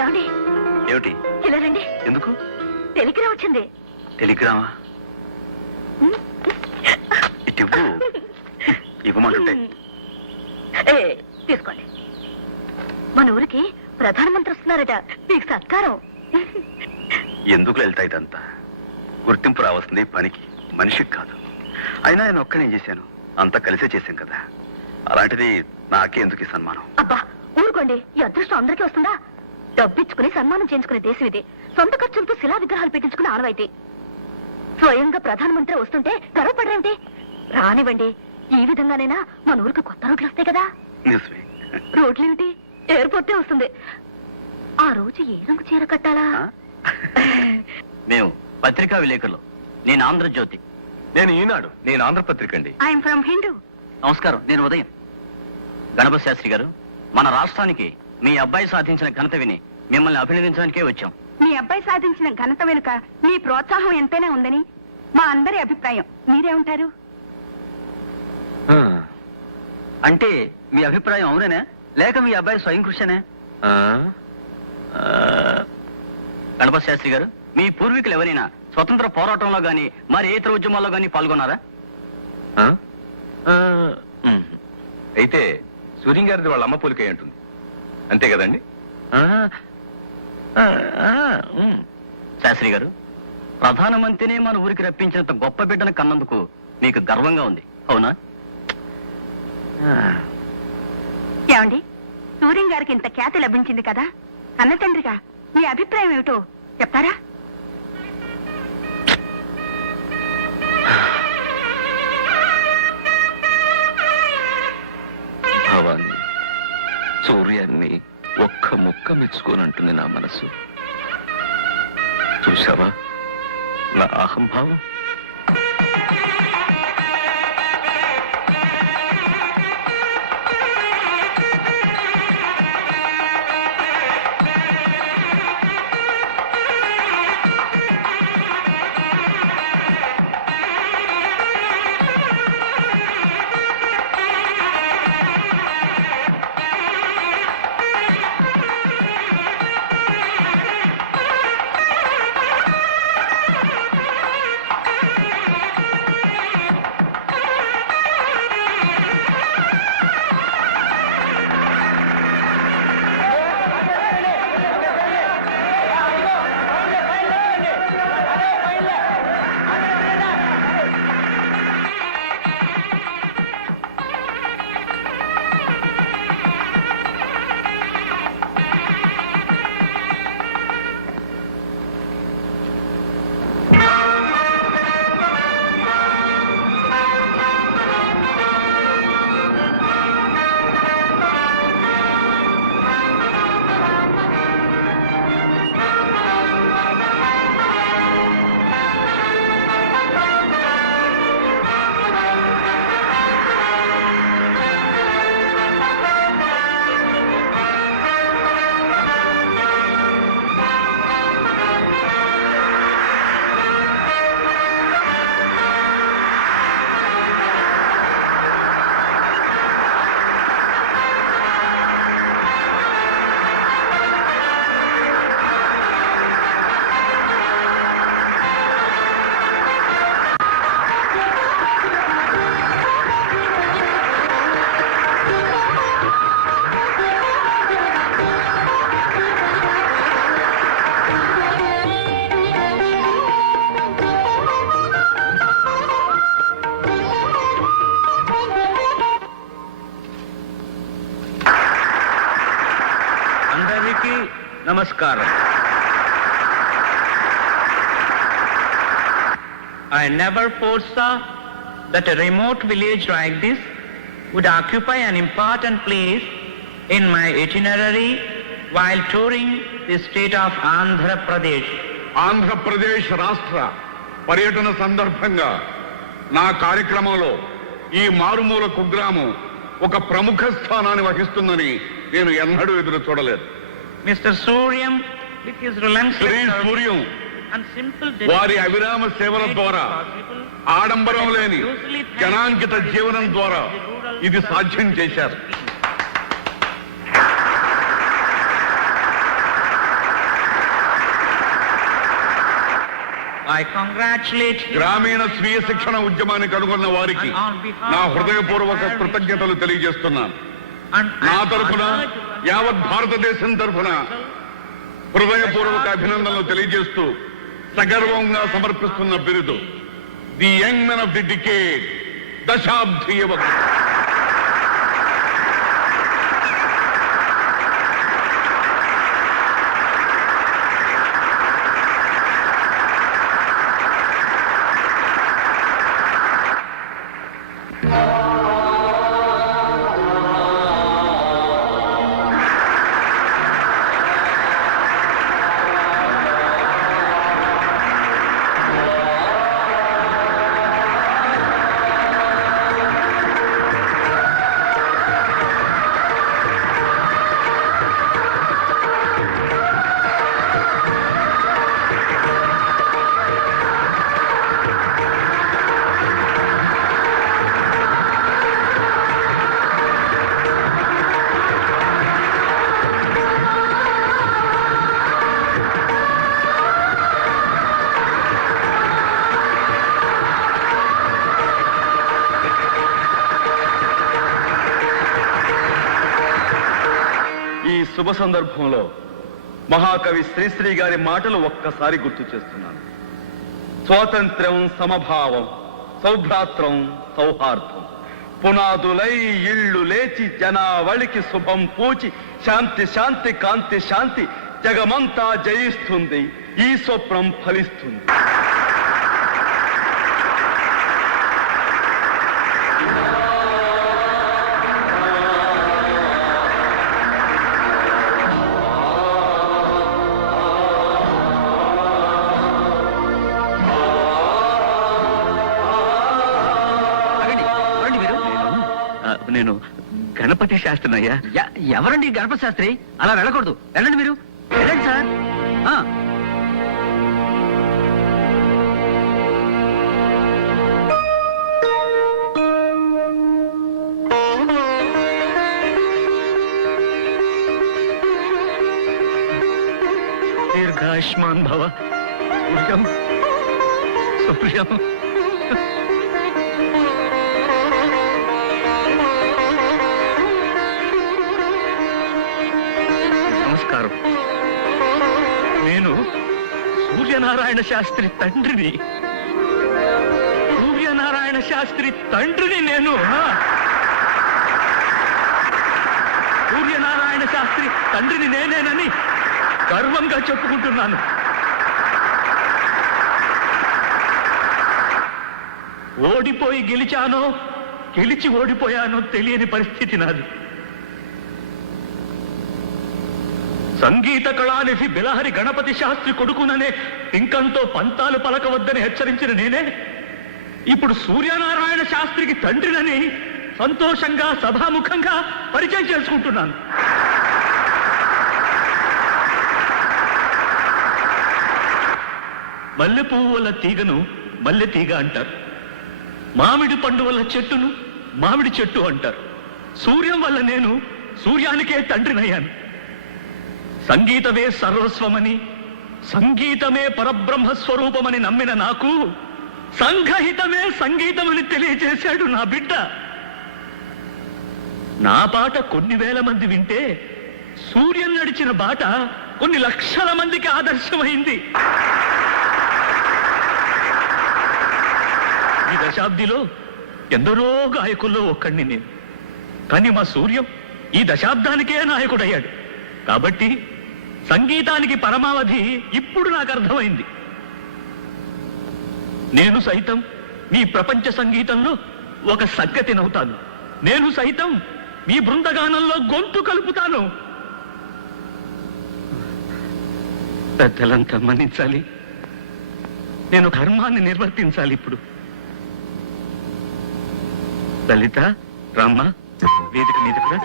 ఏమండి? ఏమిటి? ఇలా రండి. ఎందుకు? టెలిగ్రామ్ వచ్చింది. టెలిగ్రామా? ఇటు ఇవ్వమంటుంటే. తీసుకోండి. మన ఊరికి ప్రధానమంత్రి వస్తున్నారట, మీకు సత్కారం. ఎందుకు వెళ్తా ఇదంతా? గుర్తింపు రావాల్సింది పనికి, మనిషికి కాదు. అయినా ఆయన ఒక్కనే చేశాను, అంతా కలిసే చేశాం కదా. అలాంటిది నాకే ఎందుకు ఈ సన్మానం? అబ్బా ఊరుకోండి, ఈ అదృష్టం అందరికీ వస్తుందా? డబ్బిచ్చుకుని సన్మానం చేయించుకునే దేశం ఇది. సొంత ఖర్చులతో శిలా విగ్రహాలు పెట్టించుకునే ఆనవాయితీ. స్వయంగా ప్రధానమంత్రి వస్తుంటే గర్వపడరేమిటి? రానివ్వండి. ఈ విధంగానైనా మన ఊరికి కొత్త రోడ్లు వస్తాయి కదా. రోడ్లేమిటి, ఎయిర్పోర్టే వస్తుంది. ఆ రోజు ఏ రంగు చీర కట్టాలా? మేము పత్రికా విలేకరులు. నేను ఆంధ్రజ్యోతి. నేను ఈనాడు. నేను ఆంధ్రపత్రిక అండి. I'm from Hindu. నమస్కారం, నేను ఉదయం. గణపతి శాస్త్రి గారు, మన రాష్ట్రానికి మీ అబ్బాయి సాధించిన ఘనత విని మిమ్మల్ని అభినందించడానికే వచ్చాం. మీ అబ్బాయి సాధించిన ఘనత వెనుక మీ ప్రోత్సాహం ఎంతైనా ఉందని మా అందరి అభిప్రాయం. మీరేమంటారు? అంటే మీ అభిప్రాయం అవునేనా, లేక మీ అబ్బాయి స్వయం కృషినే? గణపతి శాస్త్రి గారు, మీ పూర్వీకులు ఎవరైనా స్వతంత్ర పోరాటంలో గాని మరి ఏ ఇతర ఉద్యమాల్లో గాని పాల్గొన్నారా? అయితే సూర్యం గారిది వాళ్ళ అమ్మ పోలికే ఉంటుంది, అంతే కదండి? శాస్త్రి గారు, ప్రధానమంత్రినే మన ఊరికి రప్పించినంత గొప్ప బిడ్డను కన్నందుకు మీకు గర్వంగా ఉంది, అవునా? ఏమండి, సూర్యం గారికి ఇంత ఖ్యాతి లభించింది కదా, అన్న తండ్రిగా మీ అభిప్రాయం ఏమిటో చెప్తారా? భావాన్ని, సూర్యాన్ని ఒక్క ముక్క మెచ్చుకోనంటుంది నా మనసు. చూసావా నా అహంభావం? Namaskaram. I never foresaw that a remote village like this would occupy an important place in my itinerary while touring the state of Andhra Pradesh. Andhra Pradesh Rashtra పర్యటన సందర్భంగా నా కార్యక్రమంలో ఈ మారుమూల కుగ్రామం ఒక ప్రముఖ స్థానాన్ని వహిస్తుందని నేను ఎన్నడూ ఎదురు చూడలేదు. Mr. Suryam, with his relentless Shri Suryam and simple వారి అవిరామ సేవల ద్వారా ఆడంబరం లేని జనాంకిత జీవనం ద్వారా ఇది సాధ్యం చేశారు. I congratulate you. గ్రామీణ స్వీయ శిక్షణ ఉద్యమాన్ని కనుగొన్న వారికి నా హృదయపూర్వక కృతజ్ఞతలు తెలియజేస్తున్నాను. And నా I తరఫున urge యావత్ భారతదేశం తరఫున హృదయపూర్వక అభినందనలు తెలియజేస్తూ సగర్వంగా సమర్పిస్తున్న బిరుదు the young men of the decade, దశాబ్ది యువకుడు. ఈ శుభ సందర్భంలో మహాకవి శ్రీశ్రీ గారి మాటలు ఒక్కసారి గుర్తు చేస్తున్నాను. స్వాతంత్ర్యం, సమభావం, సౌభ్రాత్రం, సౌహార్దం పునాదులై ఇళ్ళు లేచి జనావళికి శుభం పూచి శాంతి శాంతి కాంతి శాంతి జగమంతా జయిస్తుంది, ఈ స్వప్నం ఫలిస్తుంది. నేను గణపతి శాస్త్రినయ్యా. ఎవరండి గణపతి శాస్త్రి? అలా వెళ్ళకూడదు, వెళ్ళండి మీరు, వెళ్ళండి సార్. దీర్ఘాయుష్మాన్ భవ. సూర్యం, సూర్యం. నమస్కారం. నేను సూర్యనారాయణ శాస్త్రి తండ్రిని. సూర్యనారాయణ శాస్త్రి తండ్రిని నేను. సూర్యనారాయణ శాస్త్రి తండ్రిని నేనేనని గర్వంగా చెప్పుకుంటున్నాను. ఓడిపోయి గెలిచానో, గెలిచి ఓడిపోయానో తెలియని పరిస్థితి నాది. సంగీత కళానిధి బిలహరి గణపతి శాస్త్రి కొడుకుననే పింకంతో పంతాలు పలకవద్దని హెచ్చరించిన నేనే ఇప్పుడు సూర్యనారాయణ శాస్త్రికి తండ్రినని సంతోషంగా సభాముఖంగా పరిచయం చేసుకుంటున్నాను. మల్లె పువ్వు వల్ల తీగను మల్లె తీగ అంటారు. మామిడి పండు వల్ల చెట్టును మామిడి చెట్టు అంటారు. సూర్యం వల్ల నేను సూర్యానికే తండ్రినయ్యాను. సంగీతమే సర్వస్వమని, సంగీతమే పరబ్రహ్మస్వరూపమని నమ్మిన నాకు సంఘహితమే సంగీతమని తెలియజేశాడు నా బిడ్డ. నా పాట కొన్ని వేల మంది వింటే సూర్యం నడిచిన బాట కొన్ని లక్షల మందికి ఆదర్శమైంది. ఈ దశాబ్దిలో ఎందరో గాయకుల్లో ఒక్కడిని నేను. కానీ మా సూర్యం ఈ దశాబ్దానికే నాయకుడయ్యాడు. కాబట్టి సంగీతానికి పరమావధి ఇప్పుడు నాకు అర్థమైంది. నేను సైతం మీ ప్రపంచ సంగీతంలో ఒక సగ్గతినవుతాను. నేను సైతం మీ బృందగానంలో గొంతు కలుపుతాను. పెద్దలంతా మన్నించాలి. నేను ధర్మాన్ని నిర్వర్తించాలి. ఇప్పుడు లలిత, రామ్మ, వేదిక మీదకు రా.